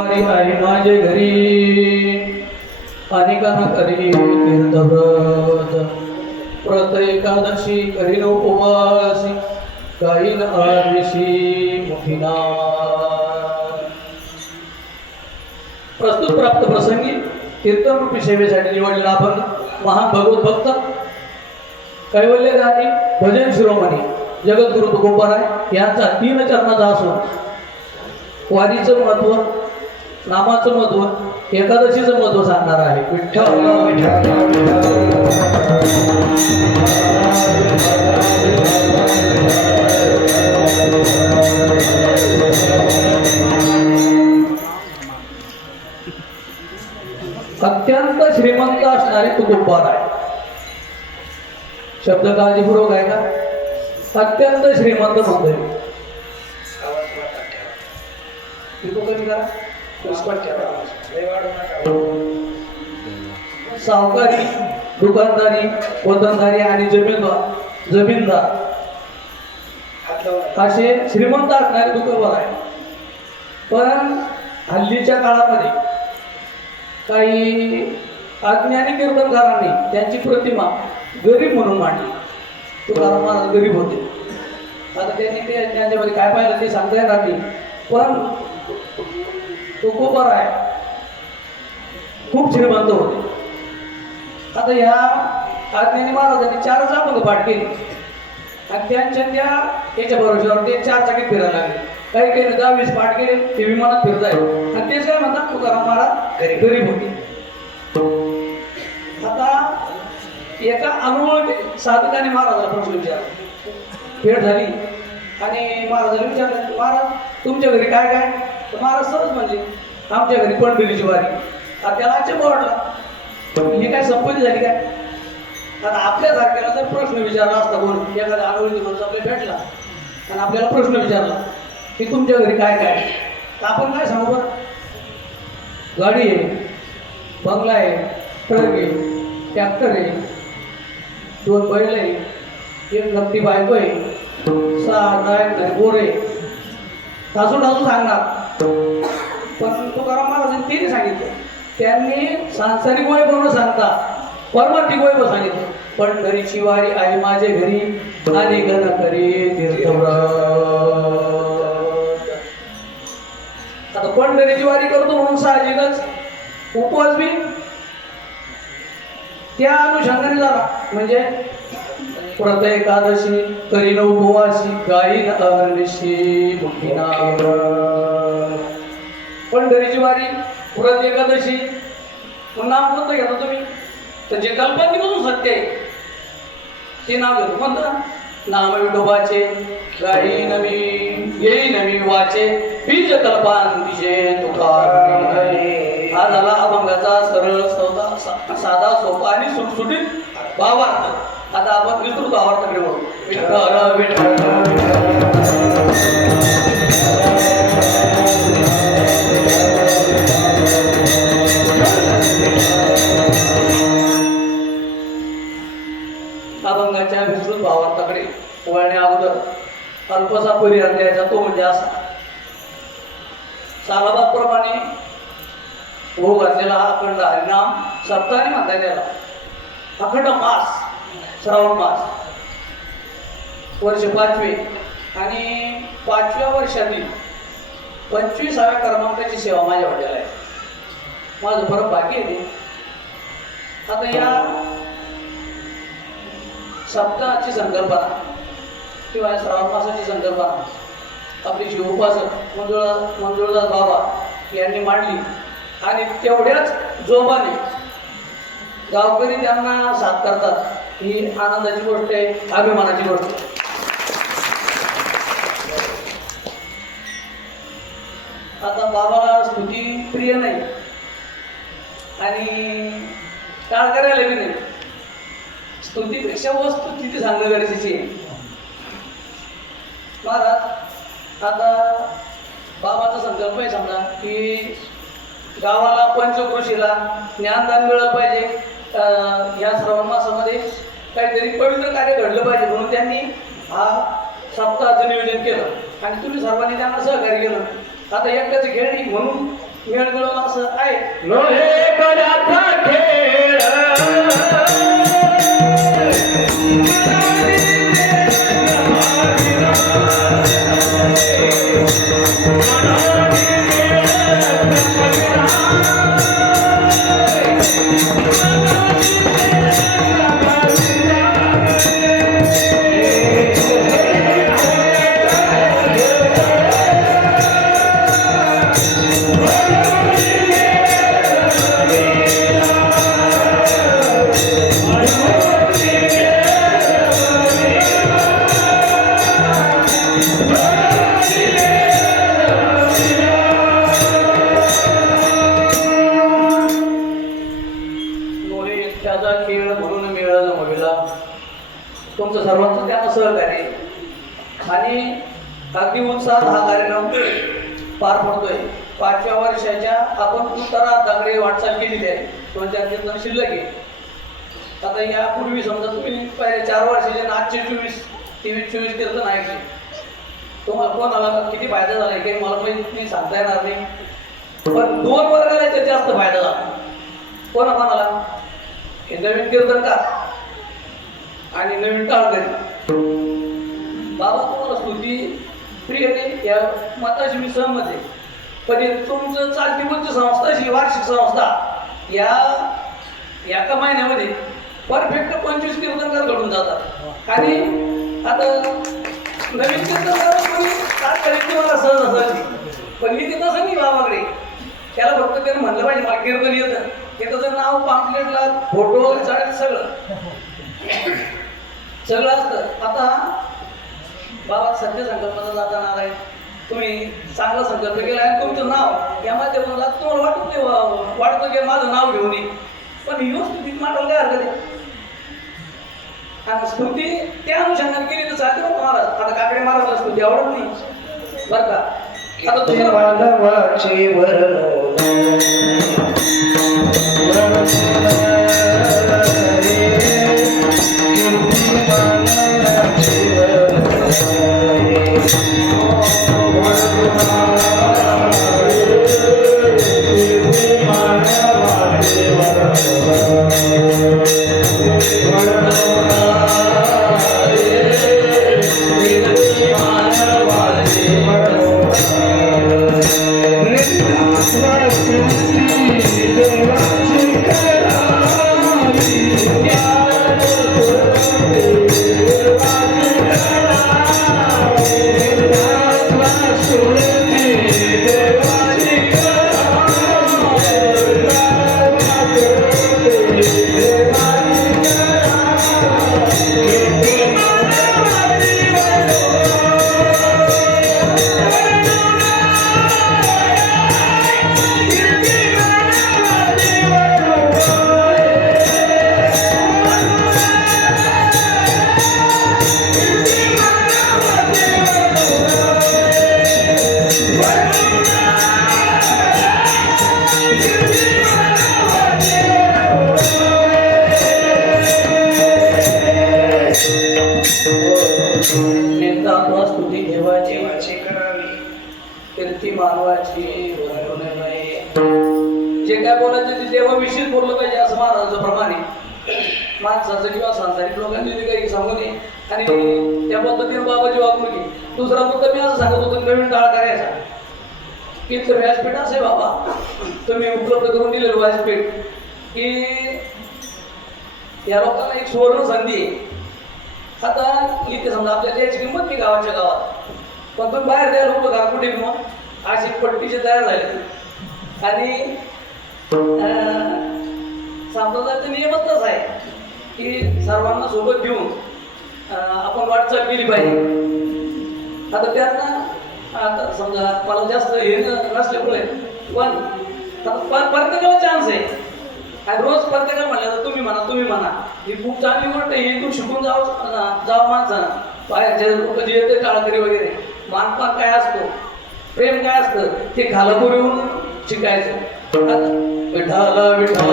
आहे माझे घरी अनेकांना करी तीर्थव्रत व्रत एकादशी करीन उपवासी गाईन आदिशी मुखीना प्रस्तुत प्राप्त प्रसंगी कीर्तनरूपी सेवेसाठी निवडलेला आपण महान भगवत भक्त कैवल्यधारी भजन शिरोमणी जगद्गुरु तुकोबाराय यांचा 3 चरणाचा असून वारीचं महत्व, नामाचं महत्व, एकादशीचं महत्व सांगणार आहे. विठ्ठल अत्यंत श्रीमंत असणारे तुकोबाराय. शब्द काळजीपूर्वक आहे का? अत्यंत श्रीमंत मंडळी. सावकारी, दुकानदारी, वतनदारी आणि जमीनदार असे श्रीमंत असणारे तुकोबाराय. पण हल्लीच्या काळामध्ये काही अज्ञानी कीर्तनकारांनी त्यांची प्रतिमा गरीब म्हणून मांडली. तुकाराम महाराज गरीब होते. आता त्यांनी ते त्यांच्यामध्ये काय पाहिलं ते सांगता येणार नाही. पण तुकोबाराय खूप श्रीमंत होते. आता ह्या अज्ञानी महाराजांनी 4 अभंग पाठ केले आणि त्यांच्या त्याच्या भरोश्यावर ते 4 चाकीत फिरायला लागले. काही काही 10-20 पाठ केले ते विमानात फिरत आहे आणि तेच काय म्हणतात तुकाराम महाराज गरीब होते. आता एका अनोळखी साधकाने महाराजाला प्रश्न विचारला. भेट झाली आणि महाराजाला विचारलं, महाराज तुमच्या घरी काय काय? तर महाराज सहज म्हणले, आमच्या घरी पंढरीची वारी. आता त्याला आश्चर्य वाटला, ही काय संपत्ती झाली काय? आता आपल्यासारख्याला जर प्रश्न विचारला असता कोण एखाद्या अनोळखी माणूस आपल्याला भेटला आणि आपल्याला प्रश्न विचारला की तुमच्या घरी काय काय, तर आपण काय सांगू? बरं, गाडी आहे, बंगला आहे, ट्रक आहे, ट्रॅक्टर आहे, 2 बैल आहे, 1 नक्ती बायको आहे, 6 गाय बोर आहे, ठासून सांगणार. पण तुकाराम महाराजांनी ते नाही सांगितलं. त्यांनी सांसारिक वैभव न सांगता परमार्थिक वैभव सांगितलं. पंढरीची वारी आहे माझे घरी आणि गण करी तीर्थव्रत. आता पंढरीची वारी करतो म्हणून साहजिकच उपवास बी त्या अनुषंगाने झाला. म्हणजे व्रत एकादशी करीन उपवासी गाईन अनिशी मुखीना. पंढरीची वारी, व्रत एकादशी, नाम कोणतं घेता तुम्ही? तर जे कल्पनेपासून सत्य आहे ते नाव घेतो. कोणतं नाम? विठोबाचे गाई नवी येई नवी वाचे बीज कल्पांतीचे तुकार. हा झाला अभंगाचा सरळ साधा सोपा आणि सुटसुटीत भावार्थ. आता आपण विस्तृत भावार्थाकडे वळू. विठ्ठल विठ्ठल अभंगाच्या विस्तृत भावार्थाकडे वळण्या अगोदर अल्पसा परिहार द्यायचा. तो म्हणजे असा, सालाबादप्रमाणे हो घातलेला अखंड हरिनाम सप्ताहाने म्हणता त्याला अखंड मास, श्रावण मास, वर्ष 5वे आणि 5व्या वर्षातील 25व्या क्रमांकाची सेवा माझ्या वाट्याला आहे. माझं फरक बाकी आहे. आता या सप्ताहाची संकल्पना किंवा श्रावण मासाची संकल्पना आपले शिवोपासक मंजुळदास बाबा यांनी मांडली आणि तेवढ्याच जोमाने गावकरी त्यांना साथ करतात. ही आनंदाची गोष्ट आहे, अभिमानाची गोष्ट आहे. आता बाबाला स्तुती प्रिय नाही आणि टाळ करायला बी नाही. स्तुतीपेक्षा वस्तू तिथे सांगणं गरजेची आहे. महाराज आता बाबाचा संकल्प आहे समजा की गावाला पंचकृषीला ज्ञानदान मिळालं पाहिजे. या श्रावण मासामध्ये काहीतरी पवित्र कार्य घडलं पाहिजे म्हणून त्यांनी हा सप्ताहाचं नियोजन केलं आणि तुम्ही सर्वांनी त्यांना सहकार्य केलं. आता एकट्याचं खेळ नाही म्हणून मेळ मिळवून असं आहे. लोहे गड्याचा खेळ त्याचा खेळ म्हणून मिळालं मोठीला तुमचं सर्वांचं त्यानं सहकार्य आणि अगदी उत्साहात हा कार्यक्रम पार पडतोय. 5व्या वर्षाच्या आपण उत्तरार्धाकडे वाटचाल केलेली आहे. 2-4 शिल्लक आहे. आता यापूर्वी समजा तुम्ही पहिले 4 वर्षाचे आणि आजचे 23-24 कीर्तन ऐकले. तुम्हाला कोणाला किती फायदा झाला काही मला माहिती सांगता येणार नाही, पण 2 वर्गाला याचा जास्त फायदा झाला. कोणाला हे नवीन कीर्तनकार आणि नवीन टाळकरी. बाबा तुम्हाला स्तुती प्रिय नाही या मताशी मी सहमत आहे, पण हे तुमचं चालती बोलती संस्था जी वार्षिक संस्था या एका महिन्यामध्ये परफेक्ट 25 कीर्तनकार घडून जातात. आणि आता नवीन कीर्तनकार तुम्हाला सहज असायची, पण मी ते तसं नाही बाबाकडे. त्याला फक्त त्याने म्हणलं पाहिजे मला कीर्तन येतं, त्याचं नाव पॅम्पलेटला फोटो चाळीत सगळं असतं. आता बाबा सत्य संकल्पाचा जाता नाव आहे, तुम्ही चांगला संकल्प केला आणि तुमचं नाव या माध्यमाला तुम्हाला वाटतं की माझं नाव घेऊन ये, पण ही स्तुतीत मांडवलं काय हरकत आहे. आणि स्तुती त्या अनुषंगाने केली तर चालते बघा महाराज. आता काकडे महाराजला स्तुती आवडत नाही बरं का. आता तुम्ही मानवाचे स्तुती देवाची करावी, कीर्ती मानवाची बोलवणे नाही. जे काय बोलायचं ते देवाविषयीच बोललं पाहिजे असं महाराजांचं प्रमाणे. माणसाचं किंवा सांसारिक लोकांनी काही सांगू नये आणि त्या पद्धतीने बाबाची वागणुकी. दुसरा मुद्दा मी असं सांगत होतो नवीन टाळ करायचा की व्यासपीठ असे बाबा तुम्ही उपलब्ध करून दिलेलं व्यासपीठ की या लोकांना एक सुवर्ण संधी आहे. आता इथे समजा आपल्या त्याची किंमत नाही गावाच्या गावात, पण तुम्ही बाहेर द्यायला होतं का कुठे मग अशी पट्टीचे तयार झाले आणि समाजाचा नियमच तसा आहे की सर्वांना सोबत घेऊन आपण वाटचाल केली पाहिजे. आता त्यांना आता समजा मला जास्त हे नसल्यामुळे पण प्रत्येकाला चान्स आहे आणि रोज प्रत्येकाला म्हणलं तुम्ही म्हणा ही खूप चांगली गोष्ट आहे. इथून शिकून जावं माणसानं. बाहेरचे लोक जे येते टाळकरी वगैरे मानपान काय असतो, प्रेम काय असतं ते खालापूर येऊन शिकायचं. विठ्ठल विठ्ठल